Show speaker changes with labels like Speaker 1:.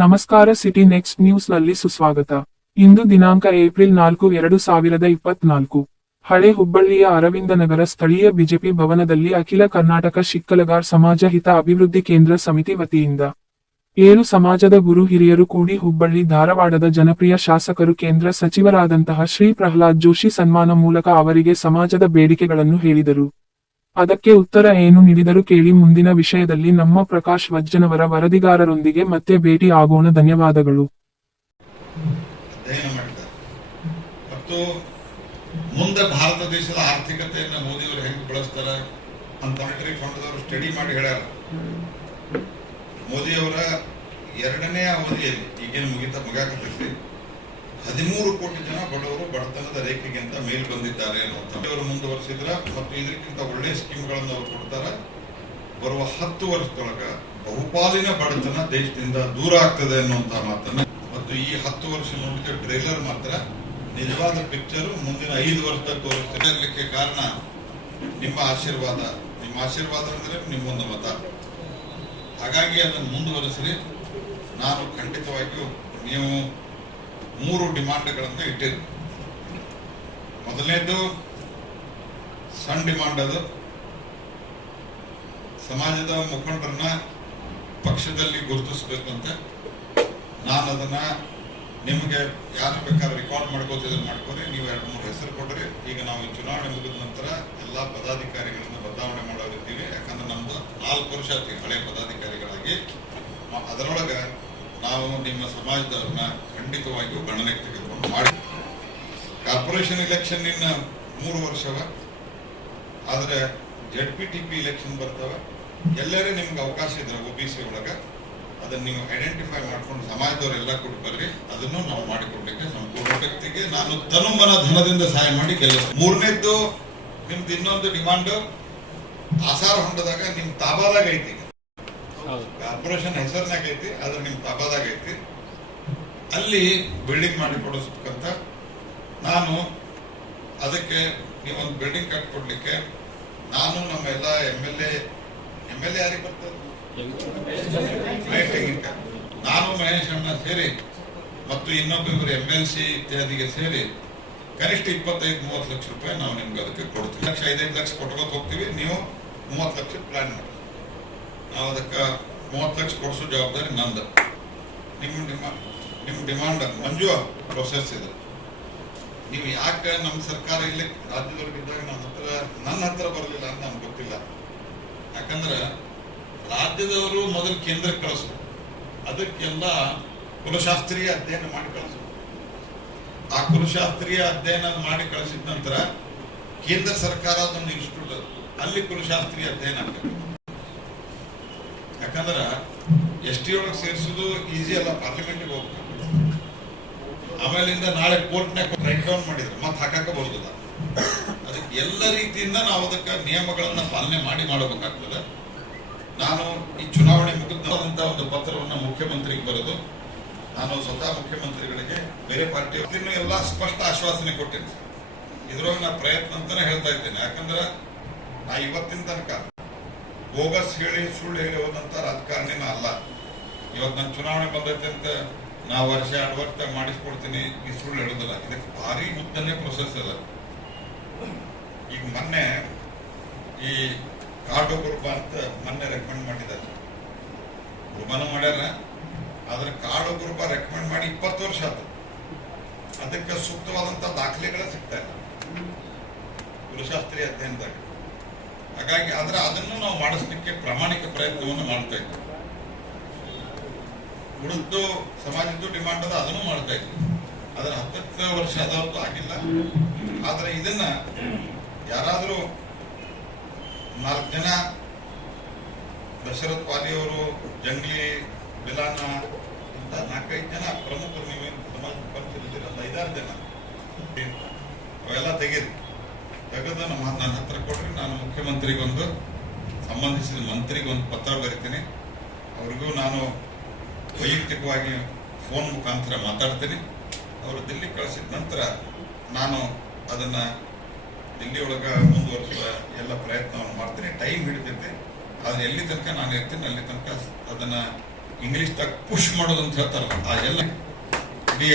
Speaker 1: ನಮಸ್ಕಾರ city next ನ್ಯೂಸ್ನಲ್ಲಿ ಸುಸ್ವಾಗತ. ಇಂದು ದಿನಾಂಕ ಏಪ್ರಿಲ್ ನಾಲ್ಕು, ಎರಡು ಸಾವಿರದ ಇಪ್ಪತ್ನಾಲ್ಕು ಹಳೆ ಹುಬ್ಬಳ್ಳಿಯ ಅರವಿಂದ ನಗರ ಸ್ಥಳೀಯ ಬಿಜೆಪಿ ಭವನದಲ್ಲಿ ಅಖಿಲ ಕರ್ನಾಟಕ ಶಿಕ್ಕಲಗಾರ್ ಸಮಾಜ ಹಿತ ಅಭಿವೃದ್ಧಿ ಕೇಂದ್ರ ಸಮಿತಿ ವತಿಯಿಂದ ಏಳು ಸಮಾಜದ ಗುರು ಹಿರಿಯರು ಕೂಡಿ ಹುಬ್ಬಳ್ಳಿ, ಧಾರವಾಡದ ಜನಪ್ರಿಯ ಶಾಸಕರು ಕೇಂದ್ರ ಸಚಿವರಾದಂತಹ ಶ್ರೀ ಪ್ರಹ್ಲಾದ್ ಜೋಶಿ ಸನ್ಮಾನ ಮೂಲಕ ಅವರಿಗೆ ಸಮಾಜದ ಬೇಡಿಕೆಗಳನ್ನು ಹೇಳಿದರು. ಅದಕ್ಕೆ ಉತ್ತರ ಏನು ನೀಡಿದರು ಕೇಳಿ ಮುಂದಿನ ವಿಷಯದಲ್ಲಿ ನಮ್ಮ ಪ್ರಕಾಶ್ ವಜ್ಜನವರ ವರದಿಗಾರರೊಂದಿಗೆ ಮತ್ತೆ ಭೇಟಿ ಆಗೋಣ, ಧನ್ಯವಾದಗಳು.
Speaker 2: ಮತ್ತು ಮುಂದೆ ಭಾರತ ದೇಶದ ಆರ್ಥಿಕತೆಯನ್ನು ಮೋದಿಯವರು ಹೆಂಗೆ ಬಳಸ್ತಾರೆ ಅಂತ ಮಾನಿಟರಿ ಫಂಡ್ ಸ್ಟಡಿ ಮಾಡಿ ಹೇಳ್ಯಾರ. ಮೋದಿಯವರ ಎರಡನೇ ಅವಧಿಯಲ್ಲಿ ಈಗೇನು ಮುಗಿತ ಮುಗಾಕತ್ತೈತಿ ಹದಿಮೂರು ಕೋಟಿ ಜನ ಬಡವರು ಬಡತನದ ರೇಖೆಗಿಂತ ಮೇಲ್ ಬಂದಿದ್ದಾರೆ ಅನ್ನುವಂಥ. ಅವರು ಮುಂದುವರಿಸಿದ್ರ ಮತ್ತು ಇದಕ್ಕಿಂತ ಒಳ್ಳೆಯ ಸ್ಕೀಮ್ಗಳನ್ನು ಅವರು ಕೊಡ್ತಾರೆ. ಬರುವ ಹತ್ತು ವರ್ಷದೊಳಗ ಬಹುಪಾಲಿನ ಬಡತನ ದೇಶದಿಂದ ದೂರ ಆಗ್ತದೆ ಅನ್ನುವಂತ ಮಾತನ್ನ. ಮತ್ತು ಈ ಹತ್ತು ವರ್ಷ ನೋಡಿದ ಟ್ರೇಲರ್ ಮಾತ್ರ, ನಿಜವಾದ ಪಿಕ್ಚರ್ ಮುಂದಿನ ಐದು ವರ್ಷದ ತೋರಿಸಲಿಕ್ಕೆ ಕಾರಣ ನಿಮ್ಮ ಆಶೀರ್ವಾದ. ನಿಮ್ಮ ಆಶೀರ್ವಾದ ಅಂದ್ರೆ ನಿಮ್ಮೊಂದು ಮತ. ಹಾಗಾಗಿ ಅದನ್ನು ಮುಂದುವರಿಸಿರಿ. ನಾನು ಖಂಡಿತವಾಗಿಯೂ ನೀವು ಮೂರು ಡಿಮಾಂಡ್ಗಳನ್ನು ಇಟ್ಟಿದ್ರು. ಮೊದಲನೇದು ಸಣ್ಣ ಡಿಮಾಂಡ್ ಅದು. ಸಮಾಜದ ಮುಖಂಡರನ್ನ ಪಕ್ಷದಲ್ಲಿ ಗುರುತಿಸಬೇಕು ಅಂತ ನಾನು ಅದನ್ನ ನಿಮಗೆ ಯಾರು ಬೇಕಾದ್ರೆ ರೆಕಾರ್ಡ್ ಮಾಡ್ಕೋತಿದ್ರೆ ಮಾಡ್ಕೊರಿ ನೀವು ಎರಡು ಮೂರು ಹೆಸರು ಕೊಡ್ರಿ. ಈಗ ನಾವು ಚುನಾವಣೆ ಮುಗಿದ ನಂತರ ಎಲ್ಲಾ ಪದಾಧಿಕಾರಿಗಳನ್ನ ಬದಲಾವಣೆ ಮಾಡೋರಿದ್ದೀವಿ. ಯಾಕಂದ್ರೆ ನಮ್ದು ನಾಲ್ಕು ವರ್ಷ ಹಳೆ ಪದಾಧಿಕಾರಿಗಳಾಗಿ. ಅದರೊಳಗ ನಾವು ನಿಮ್ಮ ಸಮಾಜದವ್ರನ್ನ ಖಂಡಿತವಾಗಿಯೂ ಗಣನೆಗೆ ತೆಗೆದುಕೊಂಡು ಮಾಡಿ. ಕಾರ್ಪೊರೇಷನ್ ಇಲೆಕ್ಷನ್ ಇನ್ನ ಮೂರು ವರ್ಷವ ಆದ್ರೆ Z P T P election ಬರ್ತವೆ. ಎಲ್ಲರೇ ನಿಮ್ಗೆ ಅವಕಾಶ ಇದ್ರೆ ಒ ಬಿ ಸಿ ಒಳಗ. ಅದನ್ನ ನೀವು ಐಡೆಂಟಿಫೈ ಮಾಡ್ಕೊಂಡು ಸಮಾಜದವರೆಲ್ಲ ಕೊಟ್ಟು ಬರ್ರಿ. ಅದನ್ನು ನಾವು ಮಾಡಿಕೊಡ್ಲಿಕ್ಕೆ ಸಂಪೂರ್ಣ ವ್ಯಕ್ತಿಗೆ ನಾನು ತನುಮನ ಧನದಿಂದ ಸಹಾಯ ಮಾಡಿ ಗೆಲ್ಲ ಮೂರನೇದ್ದು ನಿಮ್ದು ಇನ್ನೊಂದು ಡಿಮಾಂಡು ಆಸಾರ ಹೊಂಡದಾಗ ನಿಮ್ಮ ತಾಬಾದಾಗ ಐತಿ. ಕಾರ್ಪೊರೇಷನ್ ಹೆಸರಿನಾಗ ಐತಿ, ಆದ್ರೆ ನಿಮ್ ತಾಬಾದಾಗ ಐತಿ. ಅಲ್ಲಿ ಬಿಲ್ಡಿಂಗ್ ಮಾಡಿ ಕೊಡಿಸ್ಬೇಕಂತ ನಾನು ಅದಕ್ಕೆ ನೀವೊಂದು ಬಿಲ್ಡಿಂಗ್ ಕಟ್ಕೊಡ್ಲಿಕ್ಕೆ ನಾನು ನಮ್ಮ ಎಲ್ಲ M L A M L A ಯಾರಿಗೆ ಬರ್ತದೆ? ನಾನು ಮಹೇಶ್ ಅಣ್ಣ ಸೇರಿ ಮತ್ತು ಇನ್ನೊಬ್ಬಿಬ್ಬರು ಎಂ ಎಲ್ ಸಿ ಇತ್ಯಾದಿಗೆ ಸೇರಿ ಕನಿಷ್ಠ ಇಪ್ಪತ್ತೈದು, ಮೂವತ್ತು ಲಕ್ಷ ರೂಪಾಯಿ ನಾವು ನಿಮ್ಗೆ ಅದಕ್ಕೆ ಕೊಡ್ತೀವಿ. ಲಕ್ಷ, ಐದೈದು ಲಕ್ಷ ಕೊಟ್ಕೋತ ಹೋಗ್ತೀವಿ. ನೀವು ಮೂವತ್ತು ಲಕ್ಷ ಪ್ಲಾನ್ ಮಾಡಿ ಅದಕ್ಕೆ ಮೂವತ್ತು ಲಕ್ಷ ಕೊಡಿಸೋ ಜವಾಬ್ದಾರಿ ನಂದು. ನಿಮ್ಮ ಡಿಮಾ, ನಿಮ್ಮ ಡಿಮಾಂಡ್, ಮಂಜು ಪ್ರೊಸೆಸ್ ಇದೆ. ನೀವು ಯಾಕೆ ನಮ್ಮ ಸರ್ಕಾರ ಇಲ್ಲಿ ರಾಜ್ಯದೊಳಗಿದ್ದಾಗ ನಮ್ಮ ಹತ್ರ, ನನ್ನ ಹತ್ರ ಬರಲಿಲ್ಲ ಅಂತ ನಮ್ಗೆ ಗೊತ್ತಿಲ್ಲ. ಯಾಕಂದ್ರೆ ರಾಜ್ಯದವರು ಮೊದಲು ಕೇಂದ್ರಕ್ಕೆ ಕಳಿಸು. ಅದಕ್ಕೆಲ್ಲ ಕುಲಶಾಸ್ತ್ರೀಯ ಅಧ್ಯಯನ ಮಾಡಿ ಕಳಿಸು. ಆ ಕುಲಶಾಸ್ತ್ರೀಯ ಅಧ್ಯಯನ ಮಾಡಿ ಕಳಿಸಿದ ನಂತರ ಕೇಂದ್ರ ಸರ್ಕಾರ ಅದನ್ನು ಇನ್ಸ್ಟಿಟ್ಯೂಟ್ ಅಲ್ಲಿ ಕುಲಶಾಸ್ತ್ರೀಯ ಅಧ್ಯಯನ ಆಗ್ತದೆ. ಯಾಕಂದ್ರೆ ಎಸ್ ಟಿ ಒಳಗೆ ಸೇರಿಸೋದು ಈಸಿ ಅಲ್ಲ ಪಾರ್ಲಿಮೆಂಟ್ಗೆ ಹೋಗ್ಬೇಕು ಆಮೇಲಿಂದ ನಾಳೆ ಕೋರ್ಟ್ನಾಗ ರೈಟ್ ಡೌನ್ ಮಾಡಿದ್ರು, ಮತ್ತೆ ಹಾಕಕ್ಕ ಬರುದಿಲ್ಲ. ಅದಕ್ಕೆ ಎಲ್ಲ ರೀತಿಯಿಂದ ನಾವು ಅದಕ್ಕೆ ನಿಯಮಗಳನ್ನ ಪಾಲನೆ ಮಾಡಿ ಮಾಡಬೇಕಾಗ್ತದೆ. ನಾನು ಈ ಚುನಾವಣೆ ಮುಗಿದಂತ ಒಂದು ಪತ್ರವನ್ನು ಮುಖ್ಯಮಂತ್ರಿಗೆ ಬರೆದು, ನಾನು ಸ್ವತಃ ಮುಖ್ಯಮಂತ್ರಿಗಳಿಗೆ ಬೇರೆ ಪಾರ್ಟಿ ಇನ್ನು ಎಲ್ಲ ಸ್ಪಷ್ಟ ಆಶ್ವಾಸನೆ ಕೊಟ್ಟಿದ್ದೆ ಇದ್ರೊಳಗೆ ನಾ ಪ್ರಯತ್ನ ಅಂತಾನೆ ಹೇಳ್ತಾ ಇದ್ದೇನೆ. ಯಾಕಂದ್ರೆ ನಾ ಇವತ್ತಿನ ತನಕ ಬೋಗಸ್ ಹೇಳಿ, ಸುಳ್ಳು ಹೇಳಿ ಹೋದಂತ ರಾಜಕಾರಣಿನ ಅಲ್ಲ. ಇವತ್ತು ನನ್ನ ಚುನಾವಣೆ ಬಂದೈತೆ ಅಂತ ನಾ ವರ್ಷ ಎರಡು ವರ್ಷ ಮಾಡಿಸ್ಕೊಡ್ತೀನಿ, ಈ ಸುಳ್ಳು ಹೇಳೋದಿಲ್ಲ. ಇದಕ್ಕೆ ಭಾರಿ ಮುದ್ದನೆ ಪ್ರೊಸೆಸ್ ಅದ. ಈಗ ಮೊನ್ನೆ ಈ ಕಾರ್ಡು ಗ್ರೂಪ್ ಅಂತ ಮೊನ್ನೆ ರೆಕಮೆಂಡ್ ಮಾಡಿದ್ದಾರೆ. ಗ್ರೂಪನು ಮಾಡ್ಯಾರ. ಆದ್ರೆ ಕಾರ್ಡು ಗ್ರೂಪ ರೆಕಮೆಂಡ್ ಮಾಡಿ ಇಪ್ಪತ್ತು ವರ್ಷ ಆಯ್ತು ಅದಕ್ಕೆ ಸೂಕ್ತವಾದಂತ ದಾಖಲೆಗಳೇ ಸಿಗ್ತಾ ಇಲ್ಲ. ಗುರುಶಾಸ್ತ್ರಿ ಅಧ್ಯಯನದಾಗ ಹಾಗಾಗಿ ಆದ್ರೆ ಅದನ್ನು ನಾವು ಮಾಡಿಸ್ಲಿಕ್ಕೆ ಪ್ರಾಮಾಣಿಕ ಪ್ರಯತ್ನವನ್ನು ಮಾಡ್ತಾ ಇದ್ವಿ. ಉಳಿದು ಸಮಾಜದ್ದು ಡಿಮಾಂಡ್ ಅದ, ಅದನ್ನು ಮಾಡ್ತಾ ಇದ್ವಿ. ಆದ್ರೆ ಹತ್ತತ್ತು ವರ್ಷ ಆದವ್ರದ್ದು ಆಗಿಲ್ಲ. ಆದ್ರೆ ಇದನ್ನ ಯಾರಾದ್ರೂ ನಾಲ್ಕು ಜನ ದಶರಥ್ ಪಾಲಿಯವರು, ಜಂಗ್ಲಿ ಬಿಲಾನ ಇಂಥ ನಾಲ್ಕೈದು ಜನ ಪ್ರಮುಖರು ನೀವೇನು ಸಮಾಜ ಒಂದು ಐದಾರು ಜನ. ಅವೆಲ್ಲ ತೆಗೀರಿ. ತೆಗೆದು ನಮ್ಮ ನನ್ನ ಹತ್ರ ಕೊಡ್ರಿ ನಾನು ಮುಖ್ಯಮಂತ್ರಿಗೊಂದು, ಸಂಬಂಧಿಸಿದ ಮಂತ್ರಿಗೊಂದು ಪತ್ರ ಬರಿತೀನಿ. ಅವ್ರಿಗೂ ನಾನು ವೈಯಕ್ತಿಕವಾಗಿ ಫೋನ್ ಮುಖಾಂತರ ಮಾತಾಡ್ತೀನಿ. ಅವರು ದಿಲ್ಲಿ ಕಳಿಸಿದ ನಂತರ ನಾನು ಅದನ್ನ ದಿಲ್ಲಿ ಒಳಗ ಮುಂದುವರಿಸುವ ಎಲ್ಲ ಪ್ರಯತ್ನವನ್ನು ಮಾಡ್ತೀನಿ. ಟೈಮ್ ಹಿಡಿತೈತೆ. ಆದ್ರೆ ಎಲ್ಲಿ ತನಕ ನಾನು ಇರ್ತೀನಿ ಅಲ್ಲಿ ತನಕ ಅದನ್ನ ಇಂಗ್ಲೀಷ್ದಾಗ ಪುಷ್ ಮಾಡೋದು ಅಂತ ಹೇಳ್ತಾರಲ್ಲ, ಆ ಎಲ್ಲ ಇಡೀ